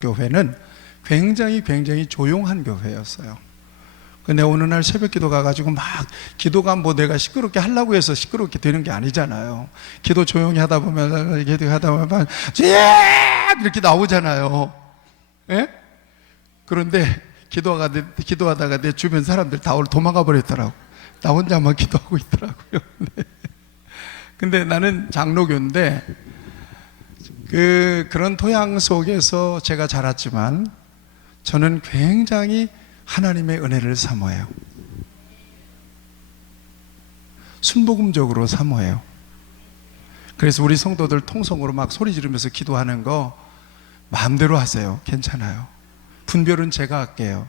교회는 굉장히 조용한 교회였어요. 근데 어느 날 새벽 기도 가가지고 막 기도가 뭐 내가 시끄럽게 하려고 해서 시끄럽게 되는 게 아니잖아요. 기도 조용히 하다 보면 이렇게 나오잖아요. 예? 그런데 기도하다가 내 주변 사람들 다 도망가 버렸더라고. 나 혼자만 기도하고 있더라고요. 근데 나는 장로교인데 그런 토양 속에서 제가 자랐지만 저는 굉장히 하나님의 은혜를 사모해요. 순복음적으로 사모해요. 그래서 우리 성도들 통성으로 막 소리 지르면서 기도하는 거 마음대로 하세요. 괜찮아요. 분별은 제가 할게요.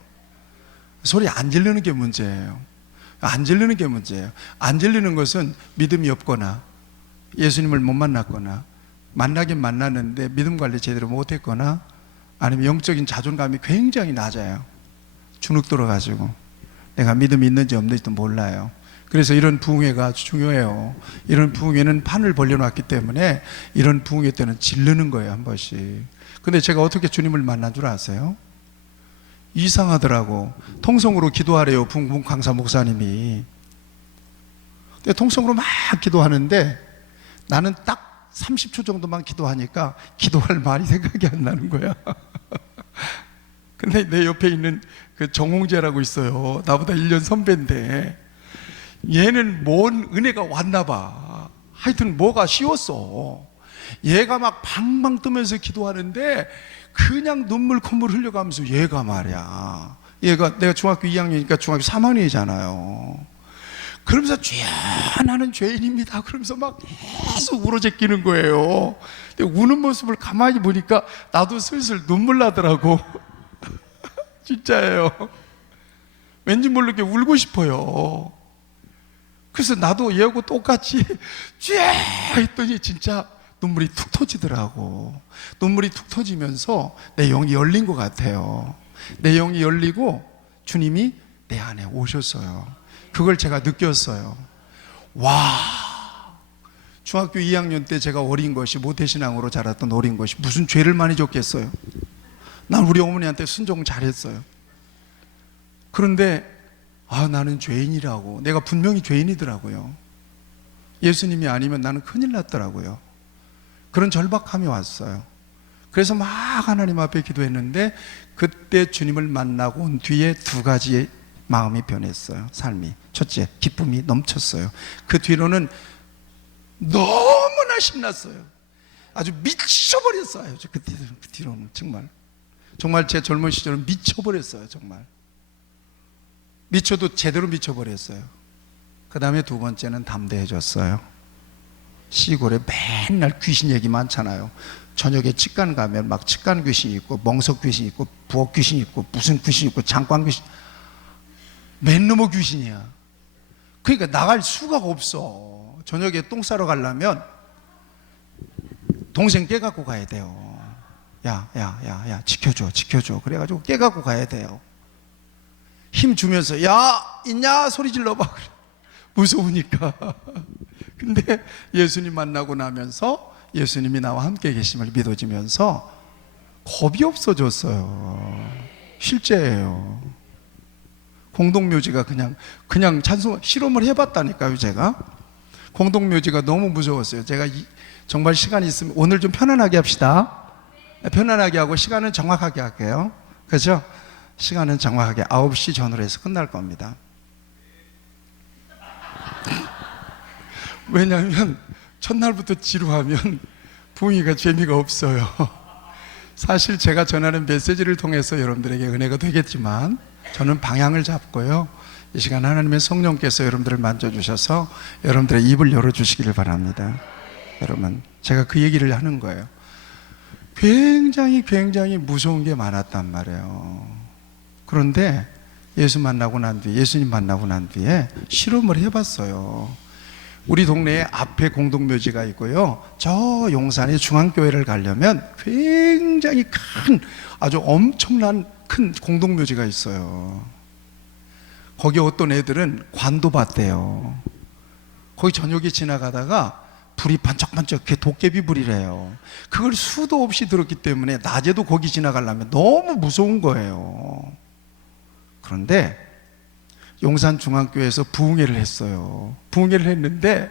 소리 안 지르는 게 문제예요. 안 지르는 게 문제예요. 안 지르는 것은 믿음이 없거나 예수님을 못 만났거나 만나긴 만났는데 믿음 관리 제대로 못했거나 아니면 영적인 자존감이 굉장히 낮아요. 주눅 들어가지고 내가 믿음이 있는지 없는지도 몰라요. 그래서 이런 부흥회가 중요해요. 이런 부흥회는 판을 벌려놨기 때문에 이런 부흥회 때는 지르는 거예요, 한 번씩. 근데 제가 어떻게 주님을 만난 줄 아세요? 이상하더라고. 통성으로 기도하래요, 붕붕 강사 목사님이. 근데 통성으로 막 기도하는데 나는 딱 30초 정도만 기도하니까 기도할 말이 생각이 안 나는 거야. 근데 내 옆에 있는 그 정홍재라고 있어요. 나보다 1년 선배인데 얘는 뭔 은혜가 왔나 봐. 하여튼 뭐가 쉬웠어. 얘가 막 방방 뜨면서 기도하는데 그냥 눈물 콧물 흘려가면서 얘가 말이야, 얘가 내가 중학교 2학년이니까 중학교 3학년이잖아요. 그러면서 죄야 나는 죄인입니다 그러면서 막 계속 울어제끼는 거예요. 근데 우는 모습을 가만히 보니까 나도 슬슬 눈물 나더라고. 진짜예요. 왠지 모르게 울고 싶어요. 그래서 나도 얘하고 똑같이 죄 했더니 진짜 눈물이 툭 터지더라고. 눈물이 툭 터지면서 내 영이 열린 것 같아요. 내 영이 열리고 주님이 내 안에 오셨어요. 그걸 제가 느꼈어요. 와, 중학교 2학년 때 제가 어린 것이, 모태신앙으로 자랐던 어린 것이 무슨 죄를 많이 졌겠어요. 난 우리 어머니한테 순종 잘했어요. 그런데 나는 죄인이라고. 내가 분명히 죄인이더라고요. 예수님이 아니면 나는 큰일 났더라고요. 그런 절박함이 왔어요. 그래서 막 하나님 앞에 기도했는데 그때 주님을 만나고 온 뒤에 두 가지의 마음이 변했어요. 삶이. 첫째, 기쁨이 넘쳤어요. 그 뒤로는 너무나 신났어요. 아주 미쳐버렸어요. 그 뒤로는 정말 제 젊은 시절은 미쳐버렸어요. 정말 미쳐도 제대로 미쳐버렸어요. 그 다음에 두 번째는 담대해졌어요. 시골에 맨날 귀신 얘기 많잖아요. 저녁에 직관 가면 막 직관 귀신 있고 멍석 귀신 있고 부엌 귀신 있고 무슨 귀신 있고 장관 귀신, 맨 놈의 귀신이야. 그러니까 나갈 수가 없어. 저녁에 똥 싸러 가려면 동생 깨갖고 가야 돼요. 야 지켜줘 그래가지고 깨갖고 가야 돼요. 힘 주면서 야 있냐 소리 질러봐. 무서우니까. 근데 예수님 만나고 나면서 예수님이 나와 함께 계심을 믿어지면서 겁이 없어졌어요. 실제예요. 공동묘지가 그냥 찬송 실험을 해봤다니까요. 제가 공동묘지가 너무 무서웠어요. 제가 정말 시간이 있으면 오늘 좀 편안하게 합시다. 편안하게 하고 시간은 정확하게 할게요. 그렇죠? 시간은 정확하게 9시 전후로 해서 끝날 겁니다. 왜냐하면 첫날부터 지루하면 부흥회가 재미가 없어요. 사실 제가 전하는 메시지를 통해서 여러분들에게 은혜가 되겠지만 저는 방향을 잡고요, 이 시간 하나님의 성령께서 여러분들을 만져주셔서 여러분들의 입을 열어주시기를 바랍니다. 여러분, 제가 그 얘기를 하는 거예요. 굉장히 무서운 게 많았단 말이에요. 그런데 예수님 만나고 난 뒤에 실험을 해봤어요. 우리 동네에 앞에 공동묘지가 있고요, 저 용산에 중앙교회를 가려면 굉장히 아주 엄청난 큰 공동묘지가 있어요. 거기 어떤 애들은 관도 봤대요. 거기 저녁에 지나가다가 불이 반짝반짝, 그게 도깨비 불이래요. 그걸 수도 없이 들었기 때문에 낮에도 거기 지나가려면 너무 무서운 거예요. 그런데 용산중앙교회에서 부흥회를 했어요. 부흥회를 했는데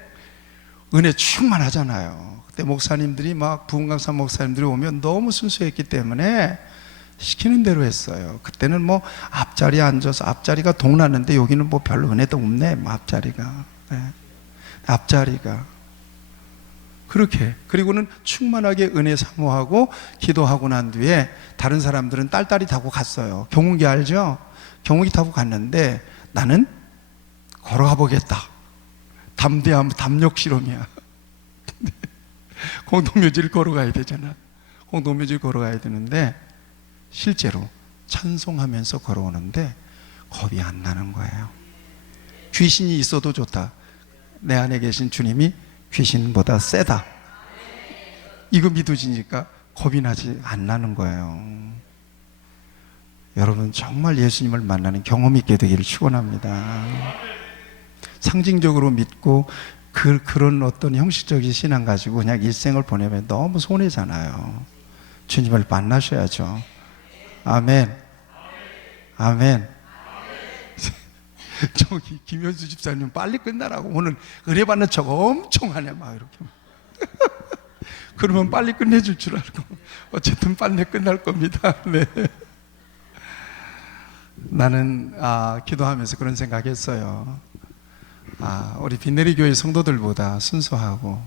은혜 충만하잖아요. 그때 목사님들이 막 부흥강사 목사님들이 오면 너무 순수했기 때문에 시키는 대로 했어요. 그때는 뭐 앞자리에 앉아서, 앞자리가 동났는데 여기는 뭐 별로 은혜도 없네, 뭐 앞자리가. 네. 앞자리가 그렇게. 그리고는 충만하게 은혜 사모하고 기도하고 난 뒤에 다른 사람들은 딸딸이 타고 갔어요. 경운기 알죠? 경운기 타고 갔는데 나는 걸어가 보겠다. 담대함, 담력 실험이야. 공동묘지를 걸어가야 되잖아. 공동묘지를 걸어가야 되는데 실제로 찬송하면서 걸어오는데 겁이 안 나는 거예요. 귀신이 있어도 좋다. 내 안에 계신 주님이 귀신보다 세다. 이거 믿어지니까 겁이 나지 안 나는 거예요. 여러분 정말 예수님을 만나는 경험 있게 되기를 축원합니다. 상징적으로 믿고 그런 어떤 형식적인 신앙 가지고 그냥 일생을 보내면 너무 손해잖아요. 주님을 만나셔야죠. 아멘. 아멘. 저기 김현수 집사님 빨리 끝나라고 오늘 의뢰받는 척 엄청 하네 막 이렇게. 그러면 빨리 끝내줄 줄 알고 어쨌든 빨리 끝날 겁니다. 네. 나는 기도하면서 그런 생각했어요. 우리 빈내리 교회 성도들보다 순수하고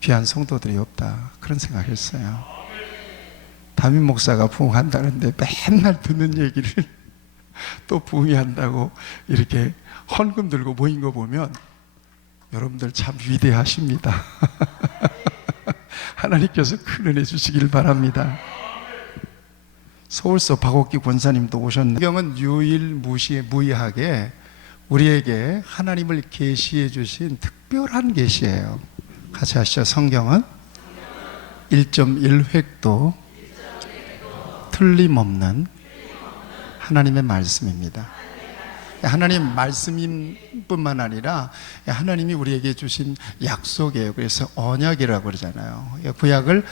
귀한 성도들이 없다, 그런 생각했어요. 담임 목사가 부흥한다는데 맨날 듣는 얘기를 또 부흥한다고 이렇게 헌금 들고 모인 거 보면 여러분들 참 위대하십니다. 하나님께서 큰 은혜 주시길 바랍니다. 서울서 박옥기 권사님도 오셨는데 성경은 유일무이하게 우리에게 하나님을 계시해 주신 특별한 계시예요. 같이 하시죠. 성경은 1.1획도 틀림없는 하나님의 말씀입니다. 하나님 말씀인 뿐만 아니라 하나님이 우리에게 주신 약속이에요. 그래서 언약이라고 그러잖아요. 구약을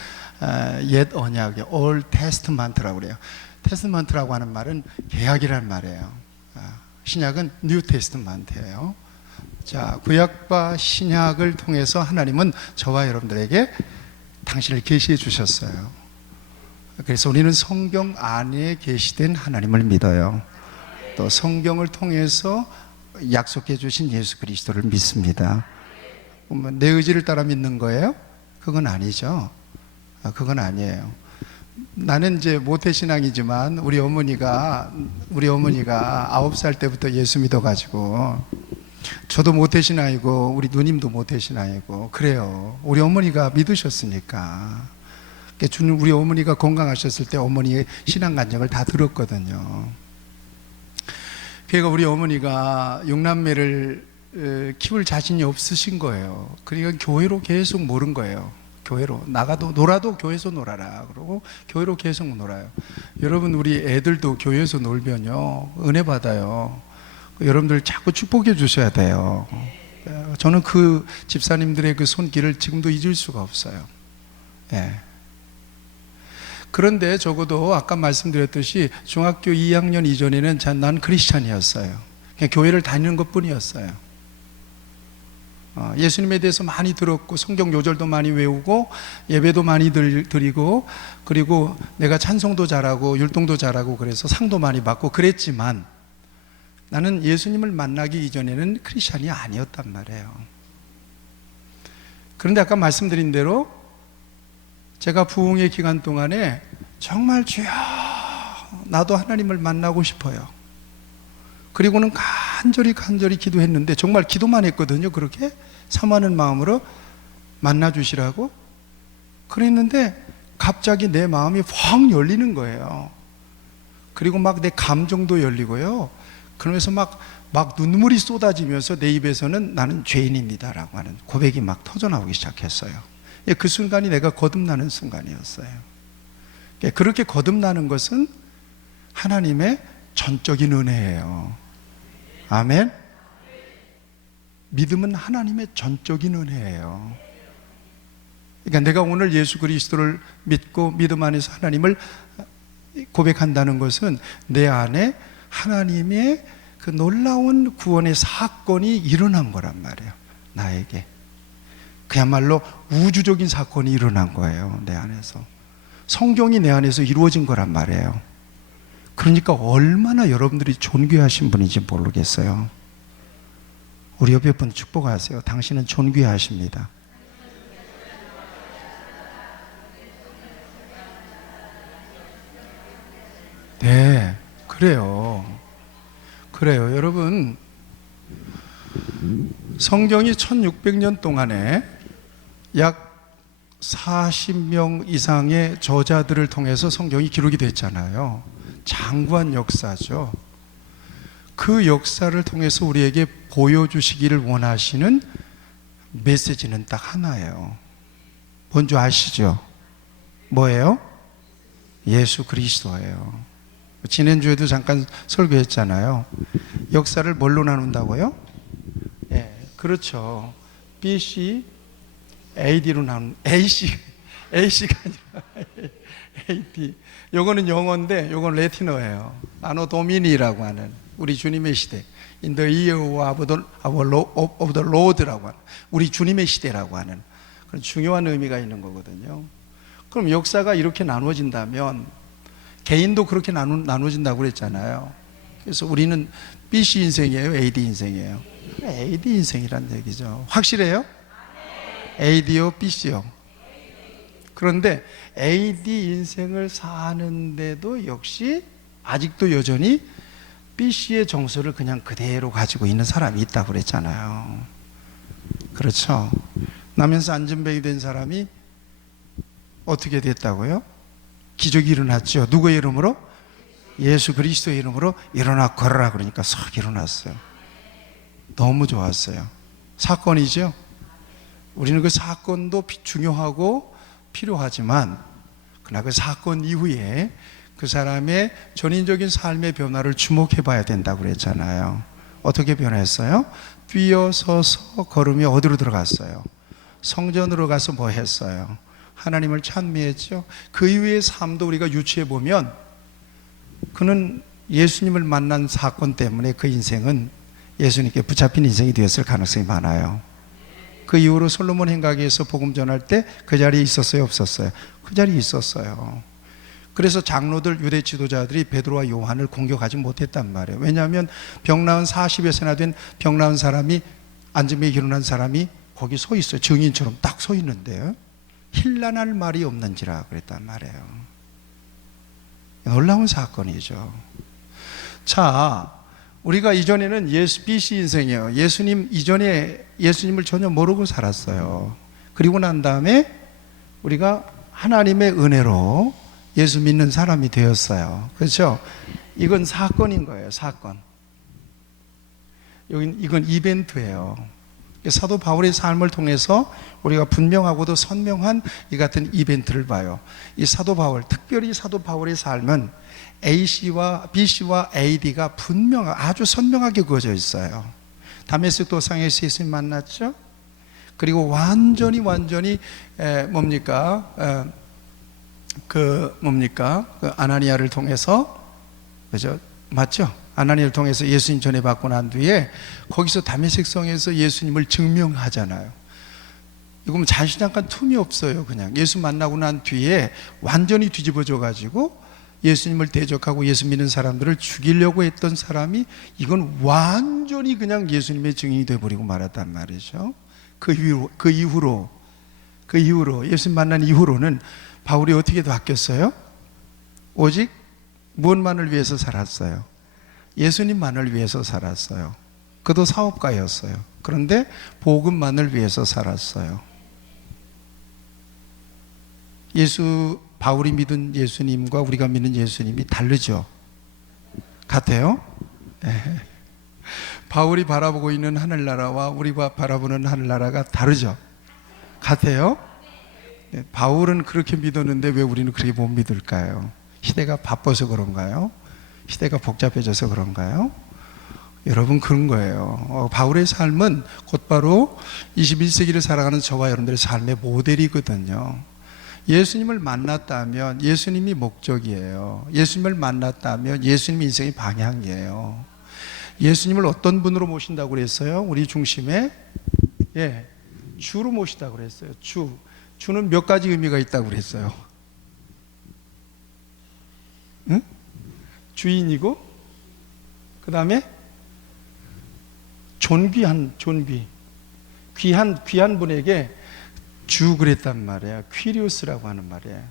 옛 언약이 Old Testament라고 그래요. 테스트먼트라고 하는 말은 계약이라는 말이에요. 신약은 New Testament예요. 자, 구약과 신약을 통해서 하나님은 저와 여러분들에게 당신을 계시해 주셨어요. 그래서 우리는 성경 안에 계시된 하나님을 믿어요. 또 성경을 통해서 약속해 주신 예수 그리스도를 믿습니다. 내 의지를 따라 믿는 거예요? 그건 아니죠. 그건 아니에요. 나는 이제 모태신앙이지만 우리 어머니가 9살 때부터 예수 믿어가지고, 저도 모태신앙이고 우리 누님도 모태신앙이고 그래요. 우리 어머니가 믿으셨으니까. 우리 어머니가 건강하셨을 때 어머니의 신앙 간증을 다 들었거든요. 그러니까 우리 어머니가 6남매를 키울 자신이 없으신 거예요. 그러니까 교회로 계속 모른 거예요. 교회로 놀아도 교회에서 놀아라 그러고 교회로 계속 놀아요. 여러분, 우리 애들도 교회에서 놀면요 은혜 받아요. 여러분들 자꾸 축복해 주셔야 돼요. 저는 그 집사님들의 그 손길을 지금도 잊을 수가 없어요. 예. 그런데 적어도 아까 말씀드렸듯이 중학교 2학년 이전에는 난 크리스찬이었어요. 그냥 교회를 다니는 것 뿐이었어요. 예수님에 대해서 많이 들었고 성경 요절도 많이 외우고 예배도 많이 드리고, 그리고 내가 찬송도 잘하고 율동도 잘하고 그래서 상도 많이 받고 그랬지만 나는 예수님을 만나기 이전에는 크리스찬이 아니었단 말이에요. 그런데 아까 말씀드린 대로 제가 부흥의 기간 동안에 정말 주여 나도 하나님을 만나고 싶어요. 그리고는 간절히 기도했는데 정말 기도만 했거든요. 그렇게 사모하는 마음으로 만나주시라고 그랬는데 갑자기 내 마음이 확 열리는 거예요. 그리고 막 내 감정도 열리고요. 그러면서 막 눈물이 쏟아지면서 내 입에서는 나는 죄인입니다 라고 하는 고백이 막 터져나오기 시작했어요. 그 순간이 내가 거듭나는 순간이었어요. 그렇게 거듭나는 것은 하나님의 전적인 은혜예요. 아멘. 믿음은 하나님의 전적인 은혜예요. 그러니까 내가 오늘 예수 그리스도를 믿고 믿음 안에서 하나님을 고백한다는 것은 내 안에 하나님의 그 놀라운 구원의 사건이 일어난 거란 말이에요. 나에게 그야말로 우주적인 사건이 일어난 거예요. 내 안에서 성경이 내 안에서 이루어진 거란 말이에요. 그러니까 얼마나 여러분들이 존귀하신 분인지 모르겠어요. 우리 옆에 분 축복하세요. 당신은 존귀하십니다. 네, 그래요. 여러분, 성경이 1600년 동안에 약 40명 이상의 저자들을 통해서 성경이 기록이 됐잖아요. 장구한 역사죠. 그 역사를 통해서 우리에게 보여주시기를 원하시는 메시지는 딱 하나예요. 뭔지 아시죠? 뭐예요? 예수 그리스도예요. 지난주에도 잠깐 설교했잖아요. 역사를 뭘로 나눈다고요? 예, 그렇죠. BC, AD로 AC가 아니라 AD. 요거는 영어인데 요건 라틴어예요. 아노 도미니라고 하는 우리 주님의 시대. In the year of the Lord라고 하는 우리 주님의 시대라고 하는 그런 중요한 의미가 있는 거거든요. 그럼 역사가 이렇게 나눠진다면 개인도 그렇게 나눠진다고 그랬잖아요. 그래서 우리는 BC 인생이에요? AD 인생이에요? AD 인생이란 얘기죠. 확실해요? AD요? BC요? 그런데 AD 인생을 사는데도 역시 아직도 여전히 BC의 정서를 그냥 그대로 가지고 있는 사람이 있다고 그랬잖아요. 그렇죠? 나면서 안전뱅이 된 사람이 어떻게 됐다고요? 기적이 일어났죠. 누구의 이름으로? 예수 그리스도의 이름으로 일어나 걸어라 그러니까 싹 일어났어요. 너무 좋았어요. 사건이죠. 우리는 그 사건도 중요하고 필요하지만 그러나 그 사건 이후에 그 사람의 전인적인 삶의 변화를 주목해 봐야 된다고 그랬잖아요. 어떻게 변했어요? 뛰어서서 걸으며 어디로 들어갔어요? 성전으로 가서 뭐 했어요? 하나님을 찬미했죠. 그 이후의 삶도 우리가 유추해 보면 그는 예수님을 만난 사건 때문에 그 인생은 예수님께 붙잡힌 인생이 되었을 가능성이 많아요. 그 이후로 솔로몬 행각에서 복음 전할 때 그 자리에 있었어요? 없었어요? 그 자리에 있었어요. 그래서 장로들, 유대 지도자들이 베드로와 요한을 공격하지 못했단 말이에요. 왜냐하면 병 나은 40여 세나 된 병 나은 사람이 안전병이 일어난 사람이 거기 서 있어요. 증인처럼 딱 서 있는데요. 힐난할 말이 없는지라 그랬단 말이에요. 놀라운 사건이죠. 자, 우리가 이전에는 BC 인생이에요. 예수님 이전에 예수님을 전혀 모르고 살았어요. 그리고 난 다음에 우리가 하나님의 은혜로 예수 믿는 사람이 되었어요. 그렇죠? 이건 사건인 거예요. 사건. 이건 이벤트예요. 사도 바울의 삶을 통해서 우리가 분명하고도 선명한 이 같은 이벤트를 봐요. 이 사도 바울, 특별히 사도 바울의 삶은 BC와 AD가 아주 선명하게 그어져 있어요. 다메섹 도상에서 예수님 만났죠. 그리고 완전히 그 아나니아를 통해서, 그죠? 맞죠? 아나니아를 통해서 예수님 전해받고 난 뒤에 거기서 다메섹 성에서 예수님을 증명하잖아요. 이건 잠깐 틈이 없어요. 그냥 예수 만나고 난 뒤에 완전히 뒤집어져 가지고 예수님을 대적하고 예수 믿는 사람들을 죽이려고 했던 사람이 이건 완전히 그냥 예수님의 증인이 되어버리고 말았단 말이죠. 그 이후로 예수님 만난 이후로는 바울이 어떻게 바뀌었어요? 오직 무엇만을 위해서 살았어요? 예수님만을 위해서 살았어요. 그도 사업가였어요. 그런데 복음만을 위해서 살았어요. 바울이 믿은 예수님과 우리가 믿는 예수님이 다르죠? 같아요? 네. 바울이 바라보고 있는 하늘나라와 우리가 바라보는 하늘나라가 다르죠? 같아요? 네. 바울은 그렇게 믿었는데 왜 우리는 그렇게 못 믿을까요? 시대가 바빠서 그런가요? 시대가 복잡해져서 그런가요? 여러분, 그런 거예요. 바울의 삶은 곧바로 21세기를 살아가는 저와 여러분들의 삶의 모델이거든요. 예수님을 만났다면 예수님이 목적이에요. 예수님을 만났다면 예수님이 인생의 방향이에요. 예수님을 어떤 분으로 모신다고 그랬어요? 우리 중심에 주로 모시다고 그랬어요. 주는 몇 가지 의미가 있다고 그랬어요. 응? 주인이고, 그 다음에 귀한 분에게 주 그랬단 말이에요. 퀴리오스라고 하는 말이에요.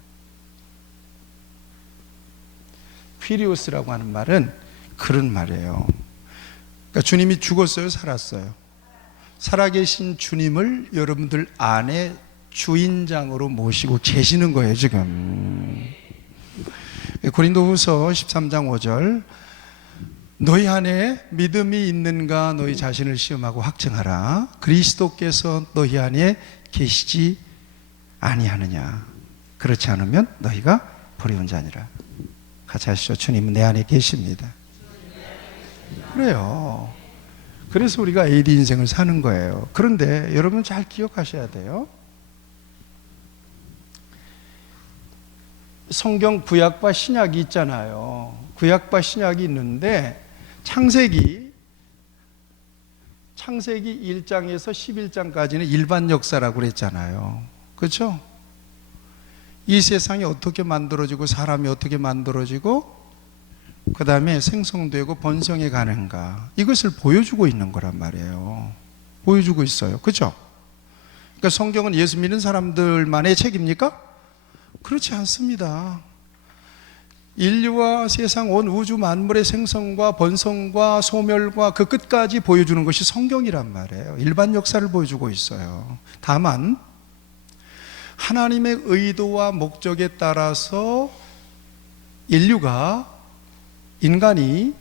퀴리오스라고 하는 말은 그런 말이에요. 그러니까 주님이 죽었어요, 살았어요? 살아계신 주님을 여러분들 안에 주인장으로 모시고 계시는 거예요, 지금. 고린도후서 13장 5절, 너희 안에 믿음이 있는가 너희 자신을 시험하고 확증하라. 그리스도께서 너희 안에 계시지 아니하느냐. 그렇지 않으면 너희가 버리운 자니라. 같이 하시죠. 주님은 내 안에 계십니다. 그래요. 그래서 우리가 AD 인생을 사는 거예요. 그런데 여러분 잘 기억하셔야 돼요. 성경 구약과 신약이 있잖아요. 구약과 신약이 있는데 창세기 1장에서 11장까지는 일반 역사라고 그랬잖아요. 그렇죠? 이 세상이 어떻게 만들어지고 사람이 어떻게 만들어지고 그 다음에 생성되고 번성해 가는가, 이것을 보여주고 있는 거란 말이에요. 보여주고 있어요. 그렇죠? 그러니까 성경은 예수 믿는 사람들만의 책입니까? 그렇지 않습니다. 인류와 세상 온 우주 만물의 생성과 번성과 소멸과 그 끝까지 보여주는 것이 성경이란 말이에요. 일반 역사를 보여주고 있어요. 다만 하나님의 의도와 목적에 따라서 인간이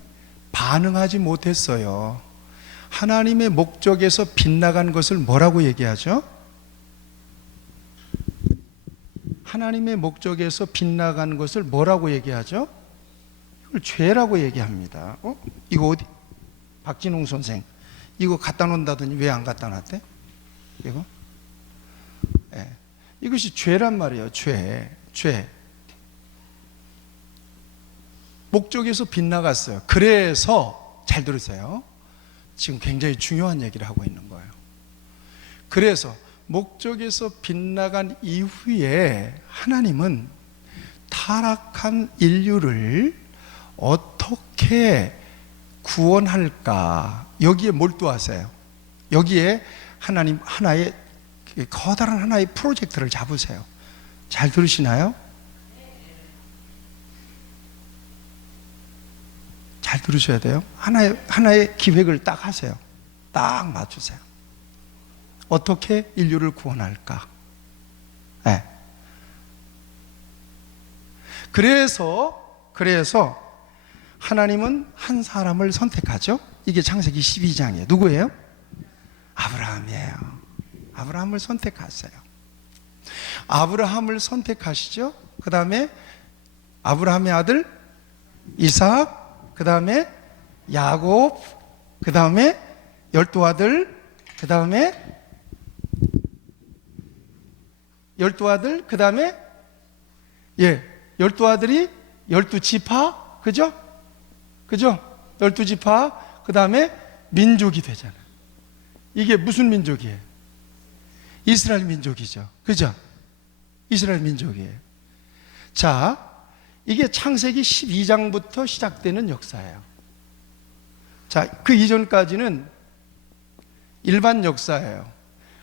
반응하지 못했어요. 하나님의 목적에서 빗나간 것을 뭐라고 얘기하죠? 하나님의 목적에서 빗나간 것을 뭐라고 얘기하죠? 이걸 죄라고 얘기합니다. 이거 어디? 박진웅 선생, 이거 갖다 놓는다더니 왜 안 갖다 놨대? 이거? 이것이 죄란 말이에요. 죄. 목적에서 빗나갔어요. 그래서 잘 들으세요. 지금 굉장히 중요한 얘기를 하고 있는 거예요. 그래서 목적에서 빗나간 이후에 하나님은 타락한 인류를 어떻게 구원할까, 여기에 몰두하세요. 여기에 하나님 커다란 하나의 프로젝트를 잡으세요. 잘 들으시나요? 잘 들으셔야 돼요. 하나의 기획을 딱 하세요. 딱 맞추세요. 어떻게 인류를 구원할까? 그래서 하나님은 한 사람을 선택하죠. 이게 창세기 12장이에요. 누구예요? 아브라함이에요. 아브라함을 선택하세요. 아브라함을 선택하시죠. 그 다음에 아브라함의 아들 이삭, 그 다음에 야곱, 그 다음에 12아들, 그 다음에 12아들, 그 다음에 12아들이 12지파, 그죠? 12지파, 그 다음에 민족이 되잖아요. 이게 무슨 민족이에요? 이스라엘 민족이죠. 그죠? 이스라엘 민족이에요. 자, 이게 창세기 12장부터 시작되는 역사예요. 자, 그 이전까지는 일반 역사예요.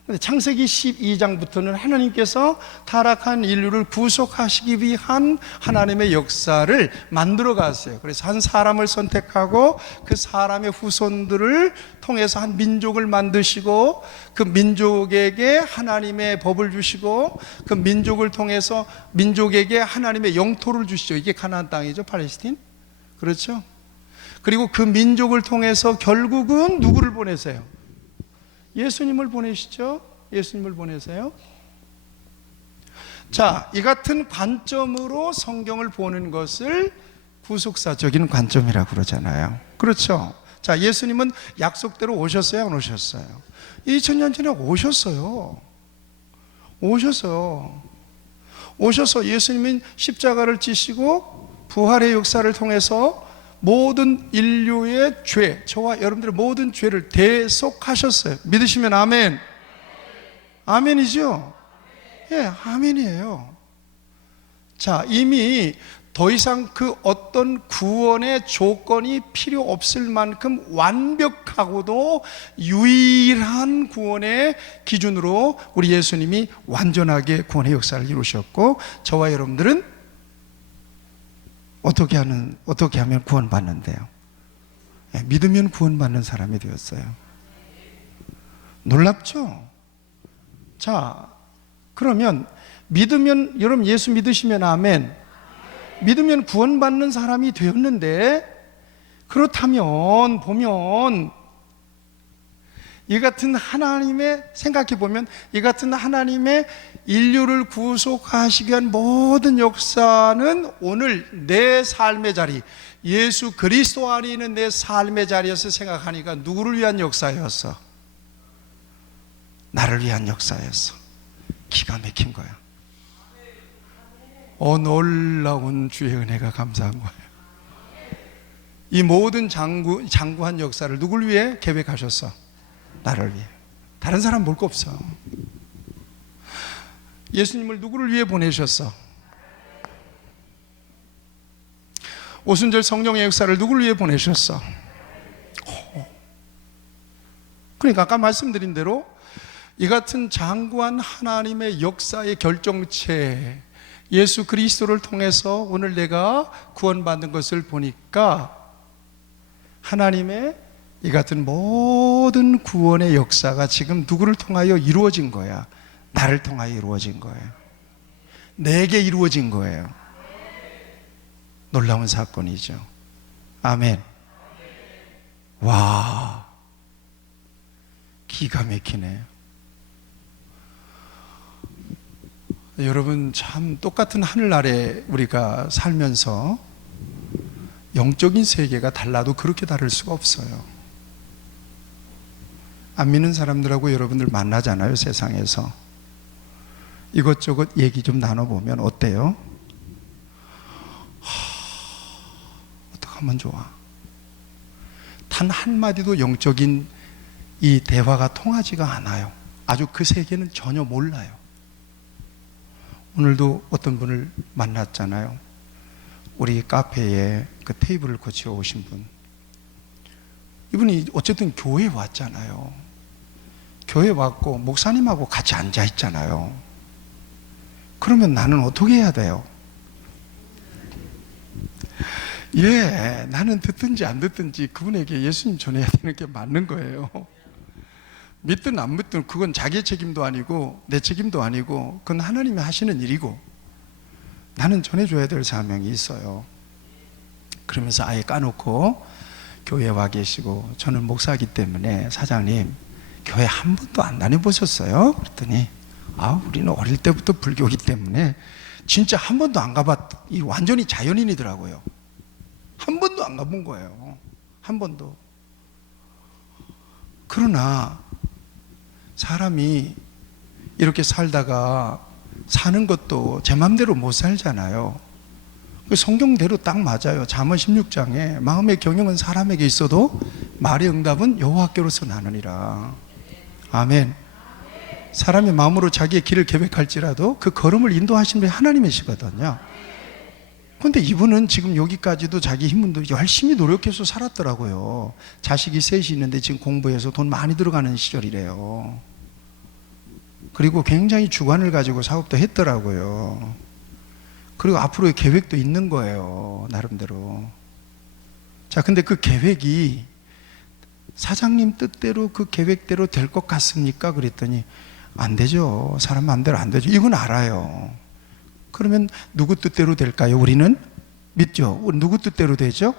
근데 창세기 12장부터는 하나님께서 타락한 인류를 구속하시기 위한 하나님의 역사를 만들어 갔어요. 그래서 한 사람을 선택하고 그 사람의 후손들을 통해서 한 민족을 만드시고 그 민족에게 하나님의 법을 주시고 그 민족을 통해서 민족에게 하나님의 영토를 주시죠. 이게 가나안 땅이죠, 팔레스틴. 그렇죠? 그리고 그 민족을 통해서 결국은 누구를 보내세요? 예수님을 보내시죠. 예수님을 보내세요. 자, 이 같은 관점으로 성경을 보는 것을 구속사적인 관점이라고 그러잖아요. 그렇죠? 자, 예수님은 약속대로 오셨어요, 안 오셨어요? 2000년 전에 오셨어요. 오셔서 예수님은 십자가를 지시고 부활의 역사를 통해서 모든 인류의 죄, 저와 여러분들의 모든 죄를 대속하셨어요. 믿으시면 아멘. 아멘이죠? 예, 아멘이에요. 자, 이미 더 이상 그 어떤 구원의 조건이 필요 없을 만큼 완벽하고도 유일한 구원의 기준으로 우리 예수님이 완전하게 구원의 역사를 이루셨고, 저와 여러분들은 어떻게 하면 구원받는데요? 예, 믿으면 구원받는 사람이 되었어요. 놀랍죠? 자, 그러면 믿으면, 여러분 예수 믿으시면 아멘. 믿으면 구원받는 사람이 되었는데, 그렇다면 보면 이 같은 하나님의, 생각해 보면 이 같은 하나님의 인류를 구속하시기 위한 모든 역사는 오늘 내 삶의 자리, 예수 그리스도 안에 있는 내 삶의 자리에서 생각하니까 누구를 위한 역사였어? 나를 위한 역사였어. 기가 막힌 거야. 놀라운 주의 은혜가 감사한 거예요. 이 모든 장구한 역사를 누굴 위해 계획하셨어? 나를 위해. 다른 사람 볼 거 없어. 예수님을 누구를 위해 보내셨어? 오순절 성령의 역사를 누구를 위해 보내셨어? 그러니까 아까 말씀드린 대로 이 같은 장구한 하나님의 역사의 결정체, 예수 그리스도를 통해서 오늘 내가 구원받는 것을 보니까 하나님의 이 같은 모든 구원의 역사가 지금 누구를 통하여 이루어진 거야? 나를 통하여 이루어진 거예요. 내게 이루어진 거예요. 놀라운 사건이죠. 아멘. 와, 기가 막히네요. 여러분, 참 똑같은 하늘 아래 우리가 살면서 영적인 세계가 달라도 그렇게 다를 수가 없어요. 안 믿는 사람들하고 여러분들 만나잖아요, 세상에서. 이것저것 얘기 좀 나눠보면 어때요? 어떻게 하면 좋아? 단 한마디도 영적인 이 대화가 통하지가 않아요. 아주 그 세계는 전혀 몰라요. 오늘도 어떤 분을 만났잖아요. 우리 카페에 그 테이블을 고치러 오신 분. 이분이 어쨌든 교회에 왔잖아요. 교회에 왔고 목사님하고 같이 앉아 있잖아요. 그러면 나는 어떻게 해야 돼요? 예, 나는 듣든지 안 듣든지 그분에게 예수님 전해야 되는 게 맞는 거예요. 믿든 안 믿든 그건 자기의 책임도 아니고 내 책임도 아니고 그건 하나님이 하시는 일이고 나는 전해줘야 될 사명이 있어요. 그러면서 아예 까놓고 교회에 와 계시고, 저는 목사이기 때문에 사장님 교회 한 번도 안 다녀보셨어요? 그랬더니 우리는 어릴 때부터 불교이기 때문에 진짜 한 번도 안 가봤, 완전히 자연인이더라고요. 한 번도 안 가본 거예요. 한 번도. 그러나 사람이 이렇게 살다가 사는 것도 제 마음대로 못 살잖아요. 성경대로 딱 맞아요. 잠언 16장에 마음의 경영은 사람에게 있어도 말의 응답은 여호와께로서 나느니라. 아멘. 사람이 마음으로 자기의 길을 계획할지라도 그 걸음을 인도하시는 분이 하나님이시거든요. 그런데 이분은 지금 여기까지도 자기 힘으로 열심히 노력해서 살았더라고요. 자식이 셋이 있는데 지금 공부해서 돈 많이 들어가는 시절이래요. 그리고 굉장히 주관을 가지고 사업도 했더라고요. 그리고 앞으로의 계획도 있는 거예요, 나름대로. 자, 근데 그 계획이 사장님 뜻대로 그 계획대로 될 것 같습니까? 그랬더니 안 되죠. 사람 마음대로 안 되죠. 이건 알아요. 그러면 누구 뜻대로 될까요? 우리는 믿죠. 누구 뜻대로 되죠?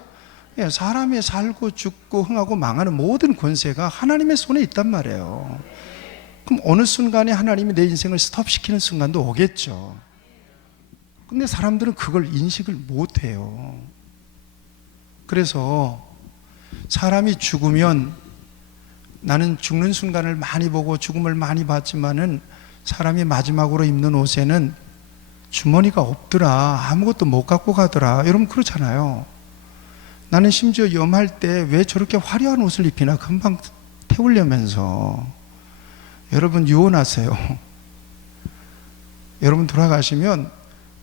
예, 사람의 살고 죽고 흥하고 망하는 모든 권세가 하나님의 손에 있단 말이에요. 그럼 어느 순간에 하나님이 내 인생을 스톱시키는 순간도 오겠죠. 근데 사람들은 그걸 인식을 못해요. 그래서 사람이 죽으면, 나는 죽는 순간을 많이 보고 죽음을 많이 봤지만은 사람이 마지막으로 입는 옷에는 주머니가 없더라, 아무것도 못 갖고 가더라, 여러분 그렇잖아요. 나는 심지어 염할 때 왜 저렇게 화려한 옷을 입히나, 금방 태우려면서. 여러분 유언하세요. 여러분 돌아가시면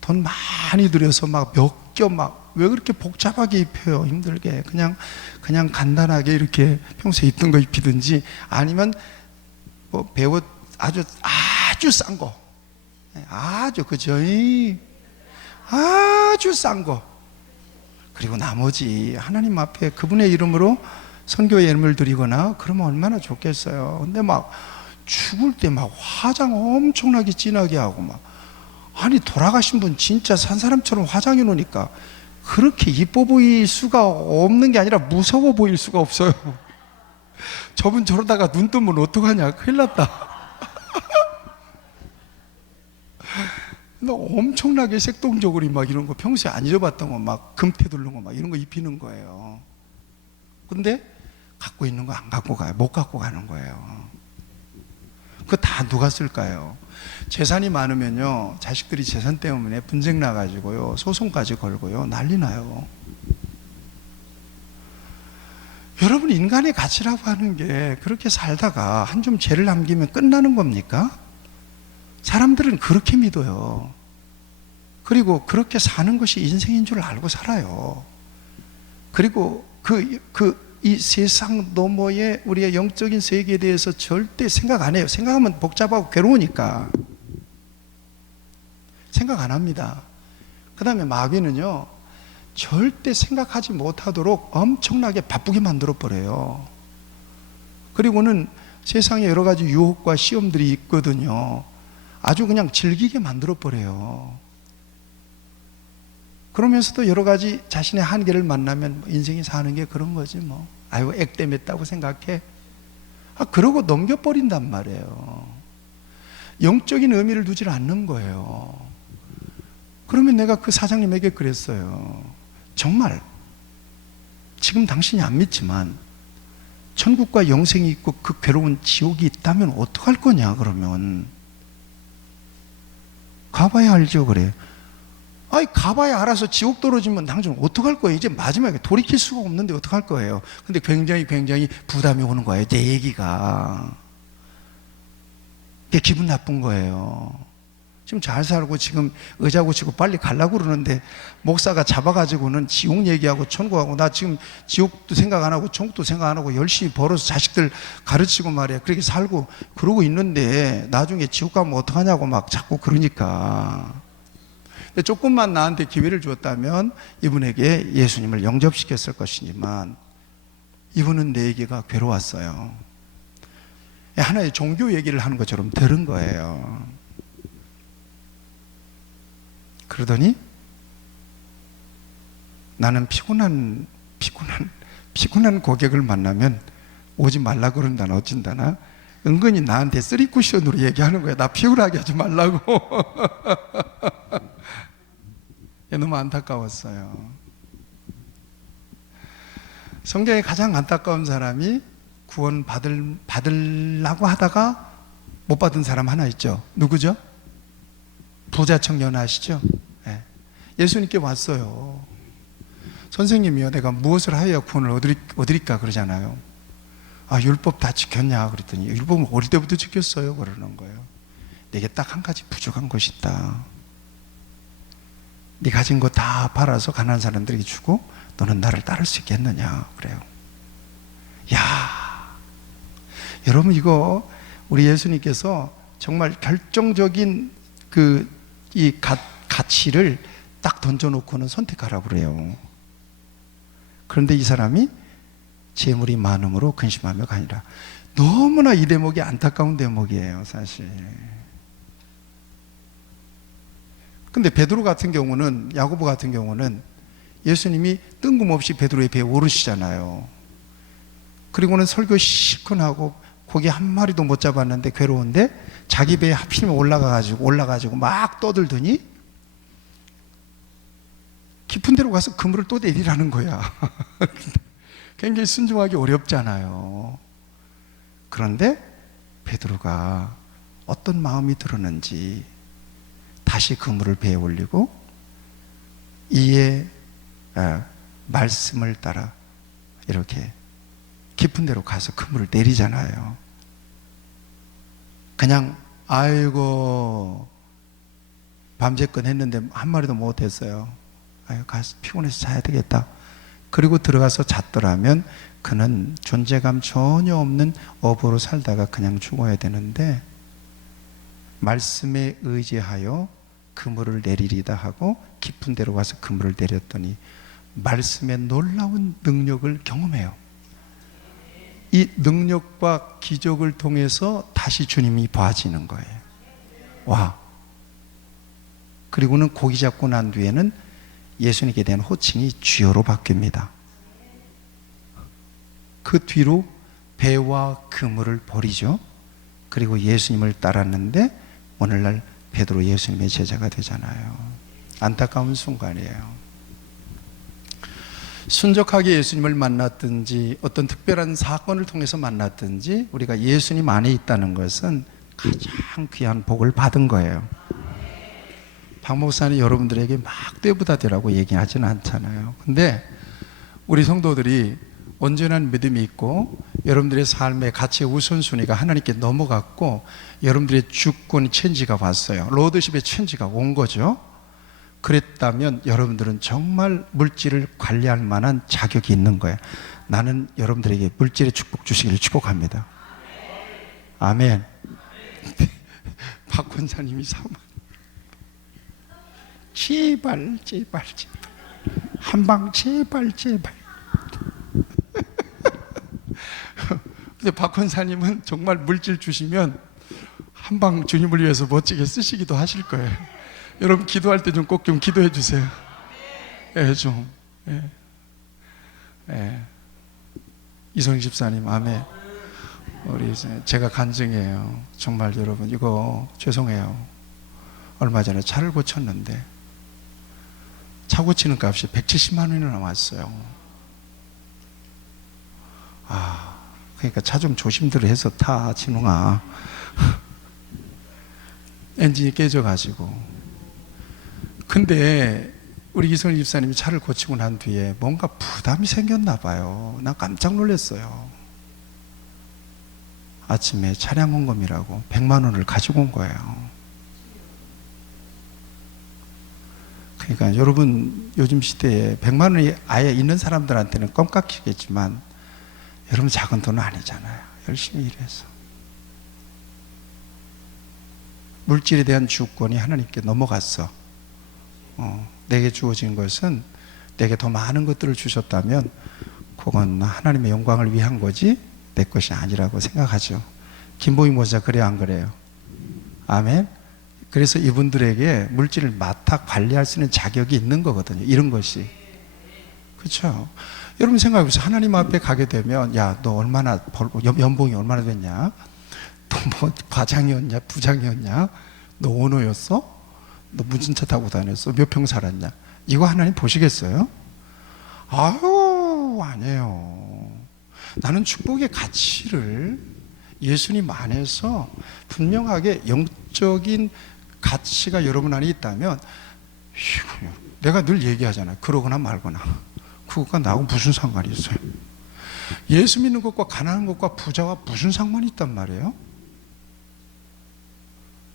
돈 많이 들여서 막 몇 겹 막 왜 그렇게 복잡하게 입혀요? 힘들게. 그냥 간단하게 이렇게 평소에 입던 거 입히든지, 아니면 뭐 배옷 아주 싼 거, 아주 그죠? 아주 싼 거. 그리고 나머지 하나님 앞에 그분의 이름으로 선교의 예물을 드리거나 그러면 얼마나 좋겠어요. 근데 막 죽을 때 막 화장 엄청나게 진하게 하고 막, 아니 돌아가신 분 진짜 산 사람처럼 화장해 놓으니까 그렇게 이뻐 보일 수가 없는 게 아니라 무서워 보일 수가 없어요. 저분 저러다가 눈 뜨면 어떡하냐, 큰일 났다. 엄청나게 색동저고리 막 이런 거 평소에 안 잊어봤던 거 막 금태 두른 거 막 이런 거 입히는 거예요. 근데 갖고 있는 거 안 갖고 가요. 못 갖고 가는 거예요. 그거 다 누가 쓸까요? 재산이 많으면요, 자식들이 재산 때문에 분쟁 나가지고요, 소송까지 걸고요, 난리 나요. 여러분, 인간의 가치라고 하는 게 그렇게 살다가 한 줌 죄를 남기면 끝나는 겁니까? 사람들은 그렇게 믿어요. 그리고 그렇게 사는 것이 인생인 줄 알고 살아요. 그리고 이 세상 너머의 우리의 영적인 세계에 대해서 절대 생각 안 해요. 생각하면 복잡하고 괴로우니까 생각 안 합니다. 그 다음에 마귀는요, 절대 생각하지 못하도록 엄청나게 바쁘게 만들어 버려요. 그리고는 세상에 여러 가지 유혹과 시험들이 있거든요. 아주 그냥 즐기게 만들어 버려요. 그러면서도 여러 가지 자신의 한계를 만나면 인생이 사는 게 그런 거지 뭐. 아이고 액땜했다고 생각해. 그러고 넘겨버린단 말이에요. 영적인 의미를 두질 않는 거예요. 그러면 내가 그 사장님에게 그랬어요. 정말 지금 당신이 안 믿지만 천국과 영생이 있고 그 괴로운 지옥이 있다면 어떡할 거냐, 그러면. 가봐야 알죠, 그래. 아이, 가봐야 알아서 지옥 떨어지면 당신 어떡할 거예요? 이제 마지막에 돌이킬 수가 없는데 어떡할 거예요? 근데 굉장히 부담이 오는 거예요, 내 얘기가. 그게 기분 나쁜 거예요. 지금 잘 살고 지금 의자 고치고 빨리 가려고 그러는데 목사가 잡아가지고는 지옥 얘기하고 천국하고, 나 지금 지옥도 생각 안 하고 천국도 생각 안 하고 열심히 벌어서 자식들 가르치고 말이야, 그렇게 살고 그러고 있는데 나중에 지옥 가면 어떡하냐고 막 자꾸 그러니까. 근데 조금만 나한테 기회를 주었다면 이분에게 예수님을 영접시켰을 것이지만 이분은 내 얘기가 괴로웠어요. 하나의 종교 얘기를 하는 것처럼 들은 거예요. 그러더니 나는 피곤한 고객을 만나면 오지 말라 그런다나 어쩐다나 은근히 나한테 쓰리 쿠션으로 얘기하는 거야. 나 피곤하게 하지 말라고. 너무 안타까웠어요. 성경에 가장 안타까운 사람이 구원 받으려고 하다가 못 받은 사람 하나 있죠. 누구죠? 부자 청년 아시죠? 네. 예수님께 왔어요. 선생님이요, 내가 무엇을 하여야 구원을 얻으리까 그러잖아요. 율법 다 지켰냐 그랬더니 율법은 어릴 때부터 지켰어요 그러는 거예요. 내게 딱 한 가지 부족한 것이 있다. 네 가진 거 다 팔아서 가난한 사람들에게 주고 너는 나를 따를 수 있겠느냐 그래요. 야, 여러분, 이거 우리 예수님께서 정말 결정적인 이 가치를 딱 던져놓고는 선택하라고 그래요. 그런데 이 사람이 재물이 많음으로 근심하며 가니라. 너무나 이 대목이 안타까운 대목이에요, 사실. 근데 베드로 같은 경우는, 야고보 같은 경우는 예수님이 뜬금없이 베드로의 배에 오르시잖아요. 그리고는 설교 실컷 하고 고기 한 마리도 못 잡았는데 괴로운데 자기 배에 하필이면 올라가지고 막 떠들더니 깊은 데로 가서 그물을 또 내리라는 거야. 굉장히 순종하기 어렵잖아요. 그런데 베드로가 어떤 마음이 들었는지 다시 그물을 배에 올리고 이에 말씀을 따라 이렇게 깊은 데로 가서 그물을 내리잖아요. 그냥 아이고 밤새껏 했는데 한 마리도 못했어요. 아유 가서 피곤해서 자야 되겠다. 그리고 들어가서 잤더라면 그는 존재감 전혀 없는 어부로 살다가 그냥 죽어야 되는데 말씀에 의지하여 그물을 내리리다 하고 깊은 데로 가서 그물을 내렸더니 말씀의 놀라운 능력을 경험해요. 이 능력과 기적을 통해서 다시 주님이 봐지는 거예요. 와. 그리고는 고기 잡고 난 뒤에는 예수님께 대한 호칭이 주여로 바뀝니다. 그 뒤로 배와 그물을 버리죠. 그리고 예수님을 따랐는데 오늘날 베드로 예수님의 제자가 되잖아요. 안타까운 순간이에요. 순적하게 예수님을 만났든지 어떤 특별한 사건을 통해서 만났든지 우리가 예수님 안에 있다는 것은 가장 귀한 복을 받은 거예요. 박 목사는 여러분들에게 막 떼부다 되라고 얘기하지는 않잖아요. 근데 우리 성도들이 온전한 믿음이 있고 여러분들의 삶의 가치의 우선순위가 하나님께 넘어갔고 여러분들의 주권 체인지가 왔어요. 로드십의 체인지가 온 거죠. 그랬다면 여러분들은 정말 물질을 관리할 만한 자격이 있는 거예요. 나는 여러분들에게 물질의 축복 주시기를 축복합니다. 아멘. 박 권사님이 제발 한방 제발 근데 박 권사님은 정말 물질 주시면 한방 주님을 위해서 멋지게 쓰시기도 하실 거예요. 여러분 기도할 때 좀 꼭 좀 기도해 주세요. 좀. 이성희 집사님, 아멘. 우리 제가 간증이에요. 정말 여러분 이거 죄송해요. 얼마 전에 차를 고쳤는데 차 고치는 값이 170만 원이나 나왔어요. 그러니까 차 좀 조심들 해서 타, 진웅아. 엔진이 깨져가지고. 근데 우리 이성희 집사님이 차를 고치고 난 뒤에 뭔가 부담이 생겼나 봐요. 난 깜짝 놀랐어요. 아침에 차량 헌금이라고 100만 원을 가지고 온 거예요. 그러니까 여러분 요즘 시대에 100만 원이 아예 있는 사람들한테는 껌깍지겠지만 여러분 작은 돈은 아니잖아요. 열심히 일해서. 물질에 대한 주권이 하나님께 넘어갔어. 내게 주어진 것은 내게 더 많은 것들을 주셨다면 그건 하나님의 영광을 위한 거지 내 것이 아니라고 생각하죠. 김보희 모자 그래요 안 그래요? 아멘. 그래서 이분들에게 물질을 맡아 관리할 수 있는 자격이 있는 거거든요. 이런 것이. 그렇죠? 여러분 생각해보세요. 하나님 앞에 가게 되면 야, 너 얼마나 벌고 연봉이 얼마나 됐냐? 너 뭐 과장이었냐? 부장이었냐? 너 오너였어? 너 무슨 차 타고 다녔어? 몇 평 살았냐? 이거 하나님 보시겠어요? 아유, 아니에요. 나는 축복의 가치를 예수님 안에서 분명하게 영적인 가치가 여러분 안에 있다면 내가 늘 얘기하잖아요. 그러거나 말거나. 그것과 나하고 무슨 상관이 있어요? 예수 믿는 것과 가난한 것과 부자와 무슨 상관이 있단 말이에요?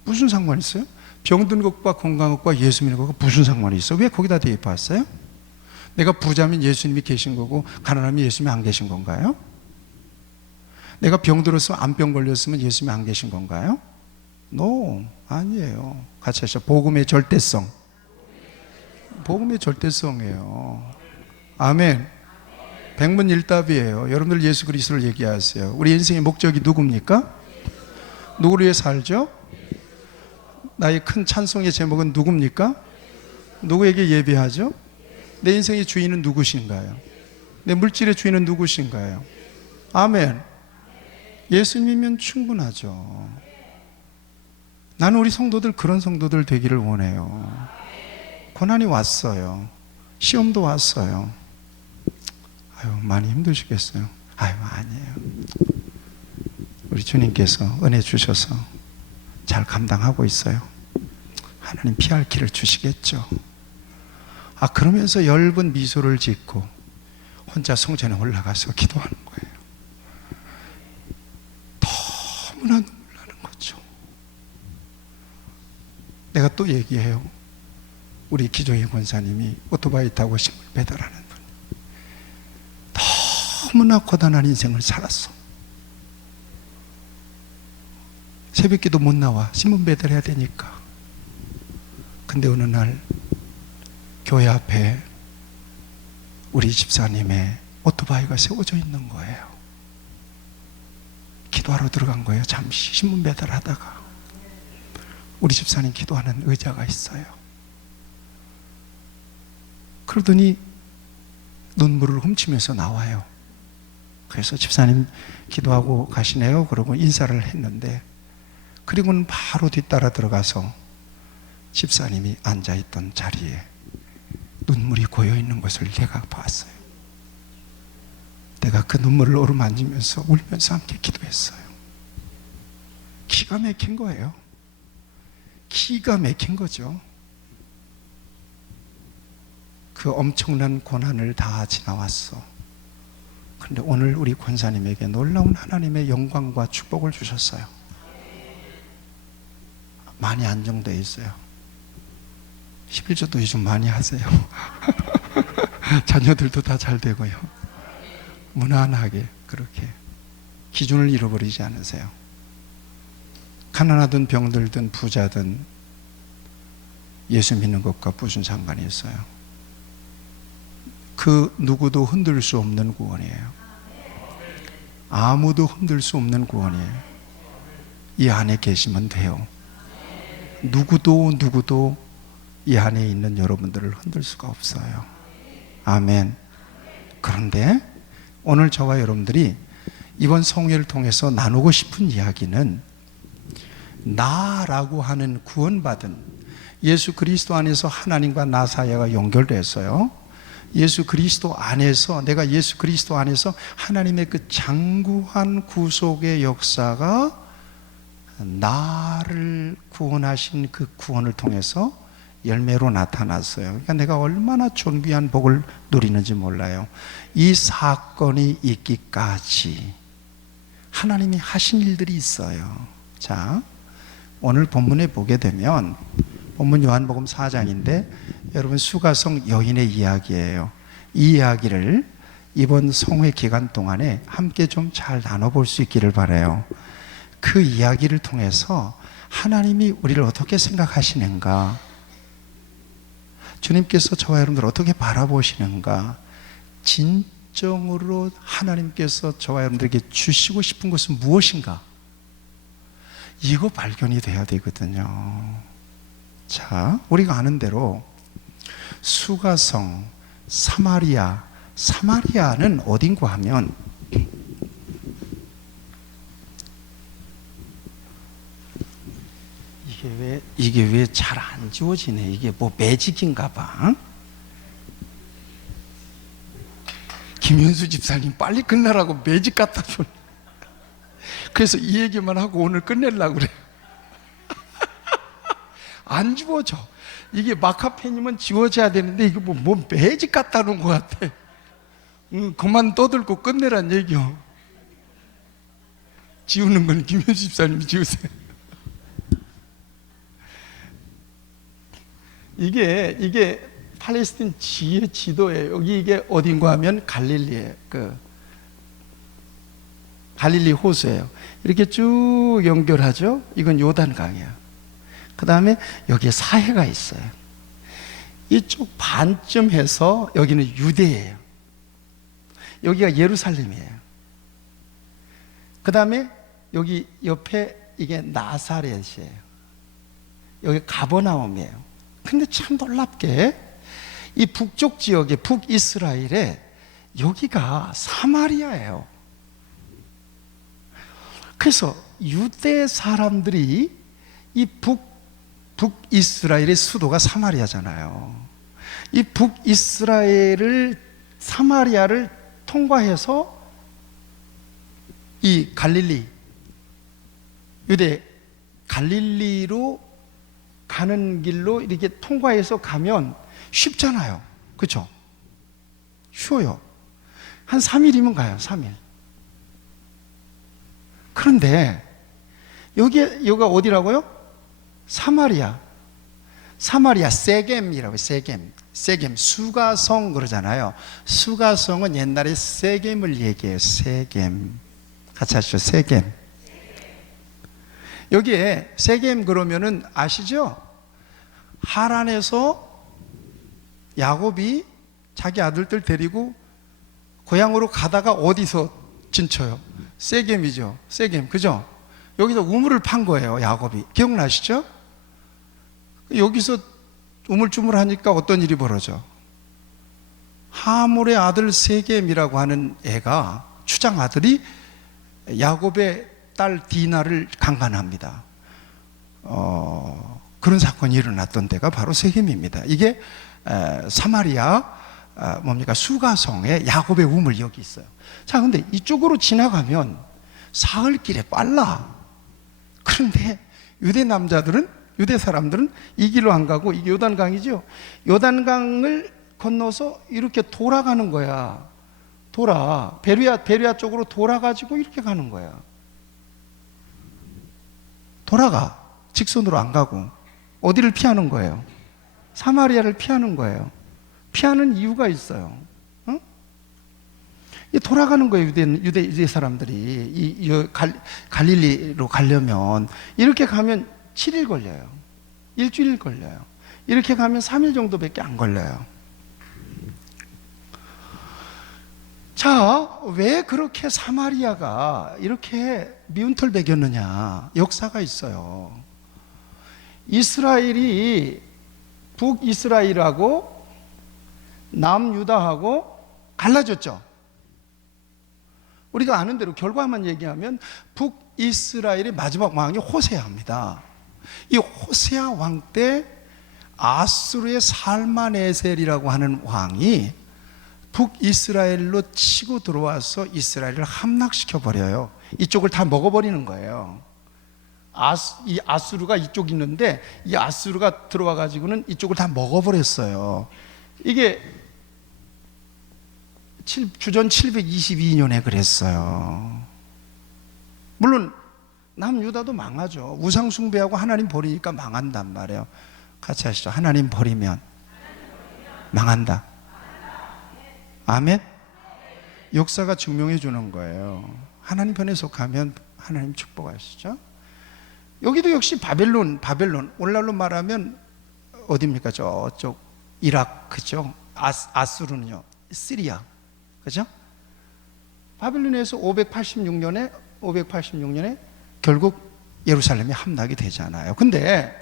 무슨 상관이 있어요? 병든 것과 건강한 것과 예수 믿는 것과 무슨 상관이 있어? 왜 거기다 대입했어요? 내가 부자면 예수님이 계신 거고 가난하면 예수님이 안 계신 건가요? 내가 병들었으면 암병 걸렸으면 예수님이 안 계신 건가요? No, 아니에요. 같이 하시죠. 복음의 절대성. 복음의 절대성이에요. 아멘. 백문일답이에요. 여러분들 예수 그리스도를 얘기하세요. 우리 인생의 목적이 누굽니까? 누구를 위해 살죠? 나의 큰 찬송의 제목은 누굽니까? 누구에게 예배하죠? 내 인생의 주인은 누구신가요? 내 물질의 주인은 누구신가요? 아멘. 예수님이면 충분하죠. 나는 우리 성도들 그런 성도들 되기를 원해요. 고난이 왔어요. 시험도 왔어요. 아유, 많이 힘드시겠어요. 아유, 아니에요. 우리 주님께서 은혜 주셔서 잘 감당하고 있어요. 하나님 피할 길을 주시겠죠. 그러면서 엷은 미소를 짓고 혼자 성전에 올라가서 기도하는 거예요. 너무나 눈물 나는 거죠. 내가 또 얘기해요. 우리 기종희 권사님이 오토바이 타고 식물 배달하는 분, 너무나 고단한 인생을 살았어. 새벽기도 못 나와. 신문 배달해야 되니까. 근데 어느 날 교회 앞에 우리 집사님의 오토바이가 세워져 있는 거예요. 기도하러 들어간 거예요. 잠시 신문 배달하다가 우리 집사님 기도하는 의자가 있어요. 그러더니 눈물을 훔치면서 나와요. 그래서 집사님 기도하고 가시네요. 그러고 인사를 했는데, 그리고는 바로 뒤따라 들어가서 집사님이 앉아있던 자리에 눈물이 고여있는 것을 내가 봤어요. 내가 그 눈물을 어루만지면서 울면서 함께 기도했어요. 기가 막힌 거예요. 기가 막힌 거죠. 그 엄청난 고난을 다 지나왔어. 그런데 오늘 우리 권사님에게 놀라운 하나님의 영광과 축복을 주셨어요. 많이 안정되어 있어요. 11조도 요즘 많이 하세요. 자녀들도 다 잘 되고요. 무난하게 그렇게 기준을 잃어버리지 않으세요. 가난하든 병들든 부자든 예수 믿는 것과 무슨 상관이 있어요? 그 누구도 흔들 수 없는 구원이에요. 아무도 흔들 수 없는 구원이에요. 이 안에 계시면 돼요. 누구도 이 안에 있는 여러분들을 흔들 수가 없어요. 아멘. 그런데 오늘 저와 여러분들이 이번 성회를 통해서 나누고 싶은 이야기는, 나라고 하는 구원받은 예수 그리스도 안에서 하나님과 나 사이가 연결됐어요. 예수 그리스도 안에서, 내가 예수 그리스도 안에서 하나님의 그 장구한 구속의 역사가 나를 구원하신 그 구원을 통해서 열매로 나타났어요. 그러니까 내가 얼마나 존귀한 복을 누리는지 몰라요. 이 사건이 있기까지 하나님이 하신 일들이 있어요. 자, 오늘 본문에 보게 되면, 본문 요한복음 4장인데 여러분, 수가성 여인의 이야기예요. 이 이야기를 이번 성회 기간 동안에 함께 좀 잘 나눠볼 수 있기를 바라요. 그 이야기를 통해서 하나님이 우리를 어떻게 생각하시는가, 주님께서 저와 여러분들을 어떻게 바라보시는가, 진정으로 하나님께서 저와 여러분들에게 주시고 싶은 것은 무엇인가, 이거 발견이 돼야 되거든요. 자, 우리가 아는 대로 수가성, 사마리아는 어딘가 하면 이게 왜 잘 안 지워지네. 이게 뭐 매직인가 봐. 김현수 집사님 빨리 끝나라고 매직 갖다 줘. 그래서 이 얘기만 하고 오늘 끝내려고 그래. 안 지워져. 이게 마카페님은 지워져야 되는데 이거 뭐 매직 갖다 놓은 것 같아. 그만 떠들고 끝내란 얘기요. 지우는 건 김현수 집사님이 지우세요. 이게 팔레스틴 지도예요. 여기 이게 어딘가 하면 갈릴리예요. 갈릴리 호수예요. 이렇게 쭉 연결하죠. 이건 요단강이야. 그 다음에 여기에 사해가 있어요. 이쪽 반쯤 해서 여기는 유대예요. 여기가 예루살렘이에요. 그 다음에 여기 옆에 이게 나사렛이에요. 여기 가버나움이에요. 근데 참 놀랍게 이 북쪽 지역에, 북이스라엘에 여기가 사마리아예요. 그래서 유대 사람들이 이 북이스라엘의 수도가 사마리아잖아요. 이 북이스라엘을, 사마리아를 통과해서 이 갈릴리, 유대 갈릴리로 가는 길로 이렇게 통과해서 가면 쉽잖아요. 그렇죠? 쉬워요. 한 3일이면 가요. 3일. 그런데 여기가 어디라고요? 사마리아. 사마리아 세겜이라고요. 세겜 수가성 그러잖아요. 수가성은 옛날에 세겜을 얘기해요. 세겜. 같이 하시죠. 세겜. 여기에 세겜 그러면은 아시죠? 하란에서 야곱이 자기 아들들 데리고 고향으로 가다가 어디서 진쳐요? 세겜이죠. 세겜. 그죠? 여기서 우물을 판 거예요. 야곱이. 기억나시죠? 여기서 우물쭈물하니까 어떤 일이 벌어져? 하몰의 아들 세겜이라고 하는 애가, 추장 아들이 야곱의 딸 디나를 강간합니다. 그런 사건이 일어났던 데가 바로 세겜입니다. 이게 사마리아 뭡니까? 수가성에 야곱의 우물 여기 있어요. 자, 근데 이쪽으로 지나가면 사흘길에 빨라. 그런데 유대 사람들은 이 길로 안 가고, 이게 요단강이죠. 요단강을 건너서 이렇게 돌아가는 거야. 베르야 쪽으로 돌아가지고 이렇게 가는 거야. 돌아가. 직선으로 안 가고. 어디를 피하는 거예요? 사마리아를 피하는 거예요. 피하는 이유가 있어요. 어? 돌아가는 거예요. 유대 사람들이. 갈릴리로 가려면 이렇게 가면 7일 걸려요. 일주일 걸려요. 이렇게 가면 3일 정도밖에 안 걸려요. 자, 왜 그렇게 사마리아가 이렇게 미운털 배겼느냐? 역사가 있어요. 이스라엘이 북이스라엘하고 남유다하고 갈라졌죠. 우리가 아는 대로 결과만 얘기하면 북이스라엘의 마지막 왕이 호세아입니다. 이 호세아 왕 때 아수르의 살마네셀이라고 하는 왕이 북이스라엘로 치고 들어와서 이스라엘을 함락시켜 버려요. 이쪽을 다 먹어버리는 거예요. 이 아수르가 이쪽 있는데, 이 아수르가 들어와 가지고는 이쪽을 다 먹어버렸어요. 이게 주전 722년에 그랬어요. 물론 남유다도 망하죠. 우상 숭배하고 하나님 버리니까 망한단 말이에요. 같이 하시죠. 하나님 버리면 망한다. 아멘. 역사가 증명해 주는 거예요. 하나님 편에 속하면 하나님 축복하시죠. 여기도 역시 바벨론, 오늘날로 말하면 어디입니까? 저쪽 이라크죠. 아수르는요, 시리아, 그죠? 바벨론에서 586년에 결국 예루살렘이 함락이 되잖아요. 근데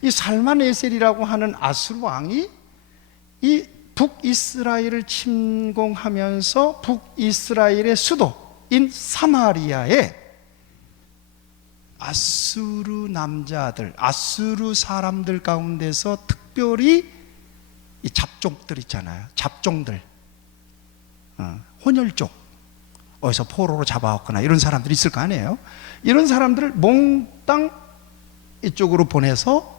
이 살만에셀이라고 하는 아수르 왕이 이 북이스라엘을 침공하면서 북이스라엘의 수도인 사마리아에 아수르 남자들, 아수르 사람들 가운데서 특별히 이 잡종들 있잖아요. 잡종들, 혼혈족, 어디서 포로로 잡아왔거나 이런 사람들이 있을 거 아니에요. 이런 사람들을 몽땅 이쪽으로 보내서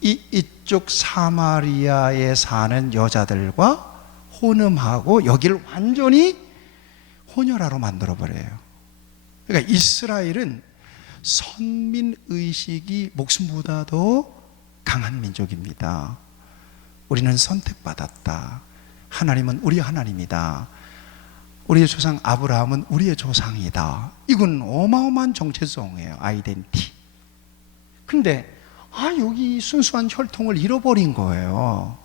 이쪽 사마리아에 사는 여자들과 혼음하고 여기를 완전히 혼혈아로 만들어버려요. 그러니까 이스라엘은 선민의식이 목숨보다도 강한 민족입니다. 우리는 선택받았다. 하나님은 우리 하나님이다. 우리의 조상 아브라함은 우리의 조상이다. 이건 어마어마한 정체성이에요. 아이덴티. 근데 여기 순수한 혈통을 잃어버린 거예요.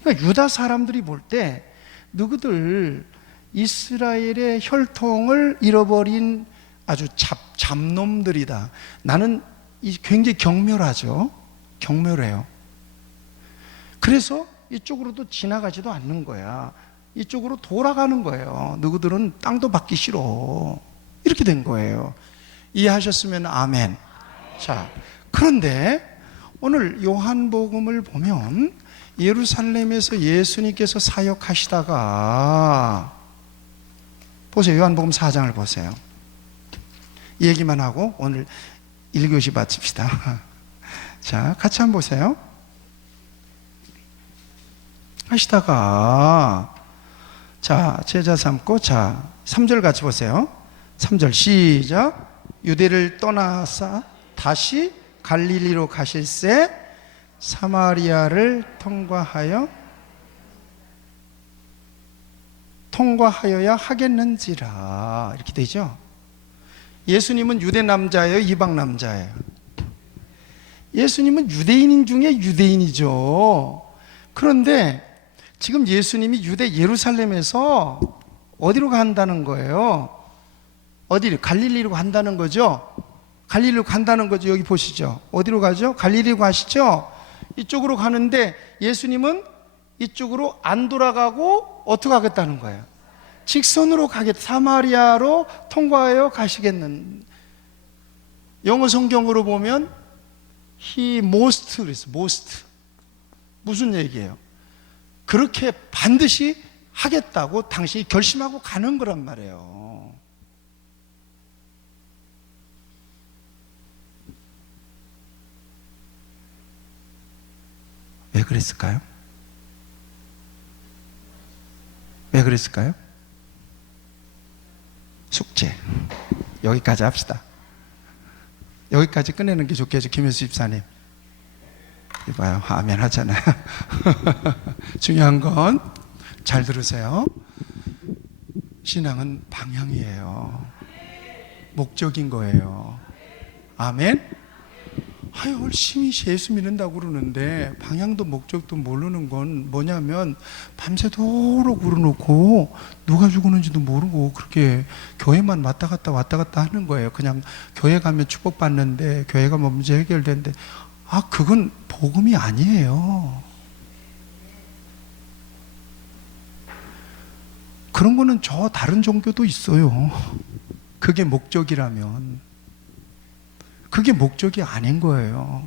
그러니까 유다 사람들이 볼 때 너희들 이스라엘의 혈통을 잃어버린 아주 잡놈들이다. 나는 굉장히 경멸하죠. 경멸해요. 그래서 이쪽으로도 지나가지도 않는 거야. 이쪽으로 돌아가는 거예요. 너희들은 땅도 받기 싫어. 이렇게 된 거예요. 이해하셨으면 아멘. 자, 그런데 오늘 요한복음을 보면 예루살렘에서 예수님께서 사역하시다가 보세요. 요한복음 4장을 보세요. 이 얘기만 하고 오늘 1교시 마칩시다. 자, 같이 한번 보세요. 하시다가 자, 제자 삼고, 자, 3절 같이 보세요. 3절 시작. 유대를 떠나사 다시 갈릴리로 가실새 사마리아를 통과하여야 하겠는지라. 이렇게 되죠. 예수님은 유대 남자예요, 이방 남자예요? 예수님은 유대인인 중에 유대인이죠. 그런데 지금 예수님이 유대 예루살렘에서 어디로 간다는 거예요? 어디로? 갈릴리로 간다는 거죠. 갈릴리로 간다는 거죠. 여기 보시죠. 어디로 가죠? 갈릴리로 가시죠. 이쪽으로 가는데 예수님은 이쪽으로 안 돌아가고 어떻게 하겠다는 거예요? 직선으로 사마리아로 통과하여 가시겠는. 영어 성경으로 보면 he must 그랬어. most. 무슨 얘기예요? 그렇게 반드시 하겠다고 당신이 결심하고 가는 거란 말이에요. 왜 그랬을까요? 왜 그랬을까요? 숙제. 여기까지 합시다. 여기까지 끝내는 게 좋겠죠, 김현수 집사님. 이봐요, 아멘 하잖아요. 중요한 건 잘 들으세요. 신앙은 방향이에요. 목적인 거예요. 아멘. 아유, 열심히 예수 믿는다고 그러는데 방향도 목적도 모르는 건 뭐냐면 밤새도록 울어놓고 누가 죽었는지도 모르고 그렇게 교회만 왔다 갔다 하는 거예요. 그냥 교회 가면 축복받는데, 교회 가면 문제 해결되는데, 그건 복음이 아니에요. 그런 거는 저 다른 종교도 있어요. 그게 목적이라면. 그게 목적이 아닌 거예요.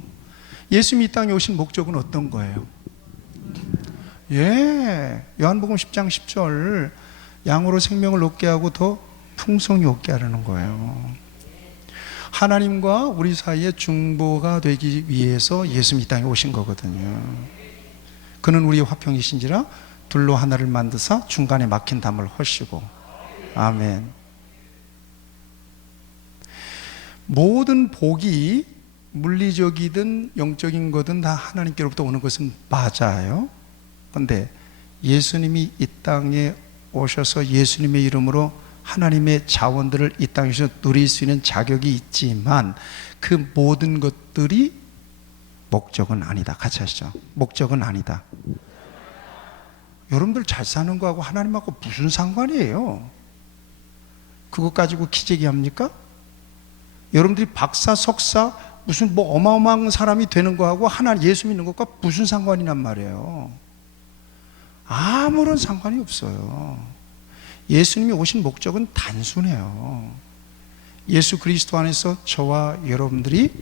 예수님이 이 땅에 오신 목적은 어떤 거예요? 요한복음 10장 10절 양으로 생명을 얻게 하고 더 풍성히 얻게 하려는 거예요. 하나님과 우리 사이에 중보가 되기 위해서 예수님이 이 땅에 오신 거거든요. 그는 우리의 화평이신지라 둘로 하나를 만드사 중간에 막힌 담을 허시고. 아멘. 모든 복이 물리적이든 영적인 거든 다 하나님께로부터 오는 것은 맞아요. 그런데 예수님이 이 땅에 오셔서 예수님의 이름으로 하나님의 자원들을 이 땅에서 누릴 수 있는 자격이 있지만 그 모든 것들이 목적은 아니다. 같이 하시죠. 목적은 아니다. 여러분들 잘 사는 거하고 하나님하고 무슨 상관이에요? 그것 가지고 기재기 합니까? 여러분들이 박사, 석사, 무슨 어마어마한 사람이 되는 거하고 하나님 예수 믿는 것과 무슨 상관이란 말이에요? 아무런 상관이 없어요. 예수님이 오신 목적은 단순해요. 예수 그리스도 안에서 저와 여러분들이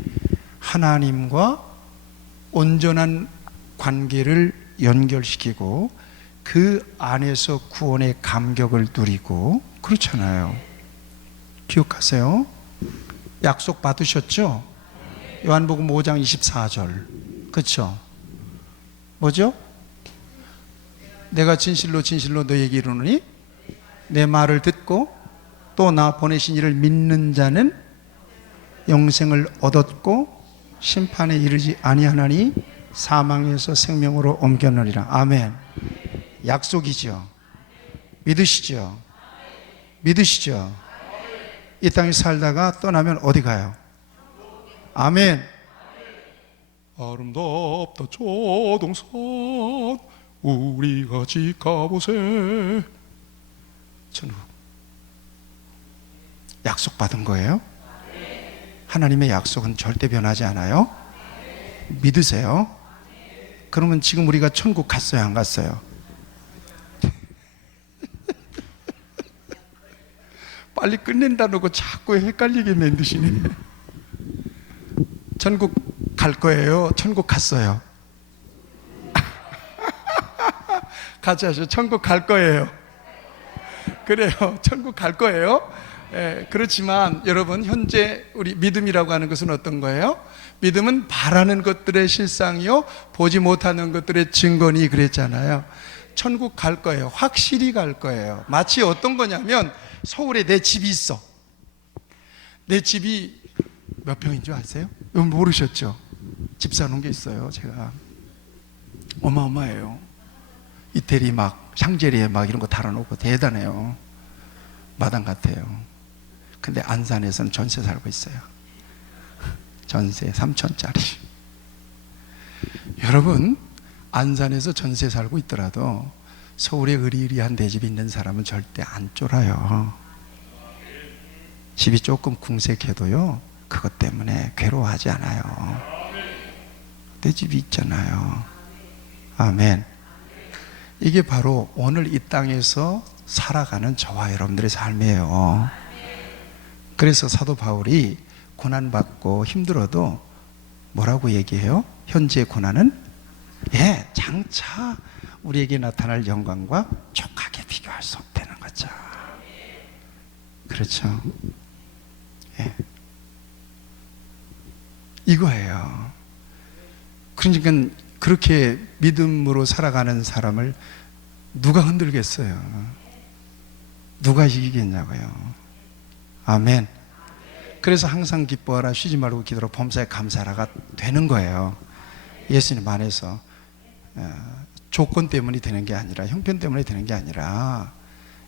하나님과 온전한 관계를 연결시키고 그 안에서 구원의 감격을 누리고, 그렇잖아요. 기억하세요? 약속 받으셨죠? 요한복음 5장 24절. 그렇죠? 뭐죠? 내가 진실로 진실로 너에게 이르노니 내 말을 듣고 또 나 보내신 이를 믿는 자는 영생을 얻었고 심판에 이르지 아니하나니 사망에서 생명으로 옮겨놓으리라. 아멘. 약속이죠. 믿으시죠? 믿으시죠? 이 땅에 살다가 떠나면 어디 가요? 아멘. 아름답다 저 동산 우리 같이 가보세. 천국. 약속받은 거예요? 하나님의 약속은 절대 변하지 않아요. 믿으세요? 그러면 지금 우리가 천국 갔어요, 안 갔어요? 빨리 끝낸다 놓고 자꾸 헷갈리게 만드시네. 천국 갈 거예요? 천국 갔어요? 같이 하시죠. 천국 갈 거예요. 그래요. 천국 갈 거예요. 예, 그렇지만 여러분, 현재 우리 믿음이라고 하는 것은 어떤 거예요? 믿음은 바라는 것들의 실상이요 보지 못하는 것들의 증거니 그랬잖아요. 천국 갈 거예요. 확실히 갈 거예요. 마치 어떤 거냐면 서울에 내 집이 있어. 내 집이 몇 평인 줄 아세요? 여러분 모르셨죠? 집 사놓은 게 있어요. 제가 어마어마해요. 이태리 막 샹제리에 막 이런 거 달아놓고 대단해요. 마당 같아요. 근데 안산에서는 전세 살고 있어요. 전세 3천짜리. 여러분, 안산에서 전세 살고 있더라도 서울에 의리의리한 내 집이 있는 사람은 절대 안 쫄아요. 집이 조금 궁색해도요 그것 때문에 괴로워하지 않아요. 내 집이 있잖아요. 아멘. 이게 바로 오늘 이 땅에서 살아가는 저와 여러분들의 삶이에요. 그래서 사도 바울이 고난받고 힘들어도 뭐라고 얘기해요? 현재의 고난은 장차 우리에게 나타날 영광과 족하게 비교할 수 없다는 거죠. 그렇죠? 이거예요. 그러니까 그렇게 믿음으로 살아가는 사람을 누가 흔들겠어요? 누가 이기겠냐고요? 아멘. 그래서 항상 기뻐하라, 쉬지 말고 기도하라, 범사에 감사하라가 되는 거예요. 예수님 안에서 조건 때문이 되는 게 아니라, 형편 때문에 되는 게 아니라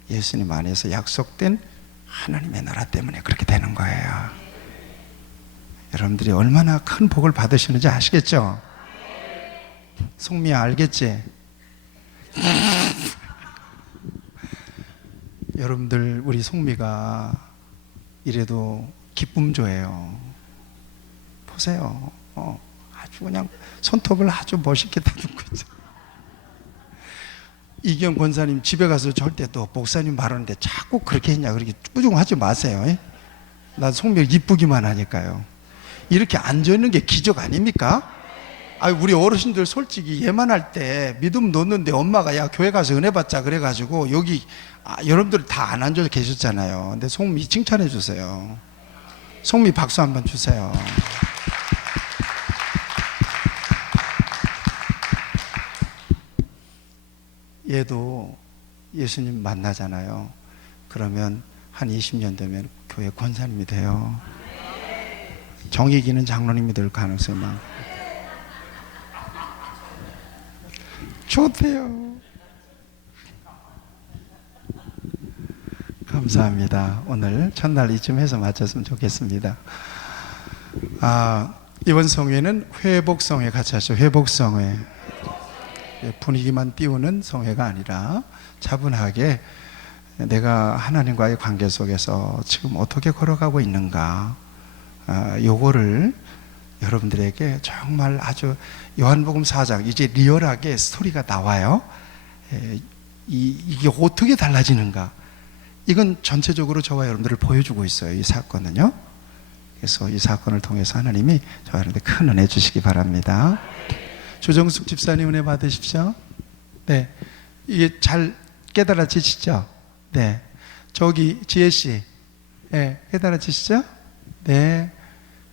예수님 안에서 약속된 하나님의 나라 때문에 그렇게 되는 거예요. 여러분들이 얼마나 큰 복을 받으시는지 아시겠죠? 송미야 알겠지? 여러분들, 우리 송미가 이래도 기쁨조예요. 보세요. 아주 그냥 손톱을 아주 멋있게 다듬고 있죠. 이경 권사님 집에 가서 절대 또 목사님 말하는데 자꾸 그렇게 했냐, 그렇게 꾸중하지 마세요. 난 송미 이쁘기만 하니까요. 이렇게 앉아있는 게 기적 아닙니까? 우리 어르신들 솔직히 예만할 때 믿음 놓는데 엄마가 야 교회 가서 은혜 받자 그래가지고 여기 여러분들 다 안 앉아 계셨잖아요. 근데 송미 칭찬해 주세요. 송미 박수 한번 주세요. 얘도 예수님 만나잖아요. 그러면 한 20년 되면 교회 권사님이 돼요. 정익이는 장로님이 될 가능성이 많고. 좋대요. 감사합니다. 오늘 첫날 이쯤 해서 마쳤으면 좋겠습니다. 이번 성회는 회복성회 같이 하시죠. 회복성회. 분위기만 띄우는 성회가 아니라 차분하게 내가 하나님과의 관계 속에서 지금 어떻게 걸어가고 있는가, 요거를 여러분들에게 정말 아주 요한복음 4장 이제 리얼하게 스토리가 나와요. 이게 어떻게 달라지는가, 이건 전체적으로 저와 여러분들을 보여주고 있어요. 이 사건은요. 그래서 이 사건을 통해서 하나님이 저와 여러분들 큰 은혜 주시기 바랍니다. 조정숙 집사님 은혜 받으십시오. 네, 이게 잘 깨달아지시죠? 네, 저기 지혜씨, 네, 깨달아지시죠? 네.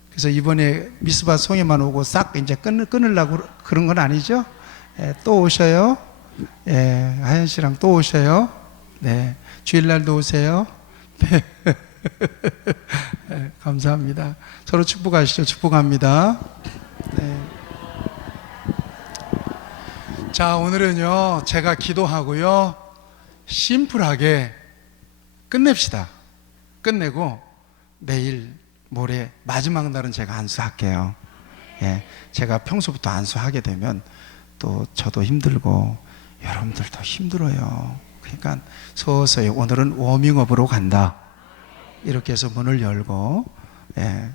그래서 이번에 미스바 송에만 오고 싹 이제 끊으려고 그런 건 아니죠? 네, 또 오셔요. 네, 하연 씨랑 또 오셔요. 네, 주일날도 오세요. 네. 네, 감사합니다. 서로 축복하시죠. 축복합니다. 네. 자, 오늘은요 제가 기도하고요 심플하게 끝냅시다. 끝내고 내일 모레 마지막 날은 제가 안수할게요. 제가 평소부터 안수하게 되면 또 저도 힘들고 여러분들도 힘들어요. 그러니까 서서히 오늘은 워밍업으로 간다, 이렇게 해서 문을 열고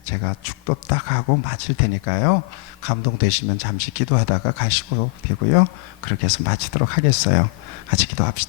제가 축도 딱 하고 마칠 테니까요, 감동되시면 잠시 기도하다가 가시고 되고요, 그렇게 해서 마치도록 하겠어요. 같이 기도합시다.